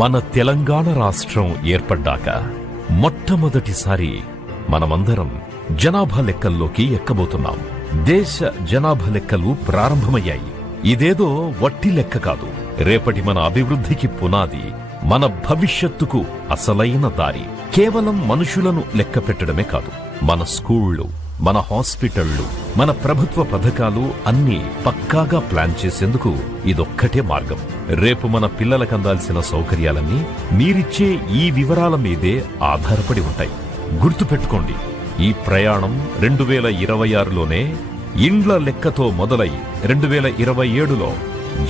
మన తెలంగాణ రాష్ట్రం ఏర్పడ్డాక మొట్టమొదటిసారి మనమందరం జనాభా లెక్కల్లోకి ఎక్కబోతున్నాం. దేశ జనాభా లెక్కలు ప్రారంభమయ్యాయి. ఇదేదో వట్టి లెక్క కాదు. రేపటి మన అభివృద్ధికి పునాది, మన భవిష్యత్తుకు అసలైన దారి. కేవలం మనుషులను లెక్క పెట్టడమే కాదు, మన స్కూళ్లు, మన హాస్పిటళ్లు, మన ప్రభుత్వ పథకాలు అన్నీ పక్కాగా ప్లాన్ చేసేందుకు ఇదొక్కటే మార్గం. రేపు మన పిల్లలకు అందాల్సిన సౌకర్యాలన్నీ మీరిచ్చే ఈ వివరాల మీదే ఆధారపడి ఉంటాయి. గుర్తుపెట్టుకోండి, ఈ ప్రయాణం 2026లోనే ఇండ్ల లెక్కతో మొదలై 2027లో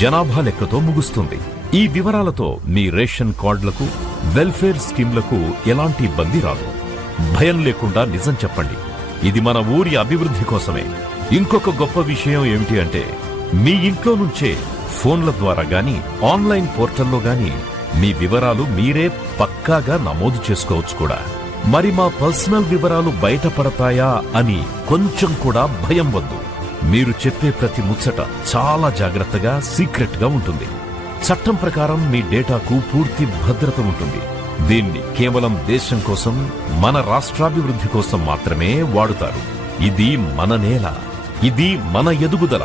జనాభా లెక్కతో ముగుస్తుంది. ఈ వివరాలతో మీ రేషన్ కార్డులకు, వెల్ఫేర్ స్కీమ్లకు ఎలాంటి ఇబ్బంది రాదు. భయం లేకుండా నిజం చెప్పండి, ఇది మన ఊరి అభివృద్ధి కోసమే. ఇంకొక గొప్ప విషయం ఏమిటి అంటే, మీ ఇంట్లో నుంచే ఫోన్ల ద్వారా గాని, ఆన్లైన్ పోర్టల్లో గాని మీ వివరాలు మీరే పక్కాగా నమోదు చేసుకోవచ్చు కూడా. మరి మా పర్సనల్ వివరాలు బయటపడతాయా అని కొంచెం కూడా భయం వద్దు. మీరు చెప్పే ప్రతి ముచ్చట చాలా జాగ్రత్తగా, సీక్రెట్ గా ఉంటుంది. చట్టం ప్రకారం మీ డేటాకు పూర్తి భద్రత ఉంటుంది. దీన్ని కేవలం దేశం కోసం, మన రాష్ట్రాభివృద్ధి కోసం మాత్రమే వాడుతారు. ఇది మన నేల, ఇది మన ఎదుగుదల.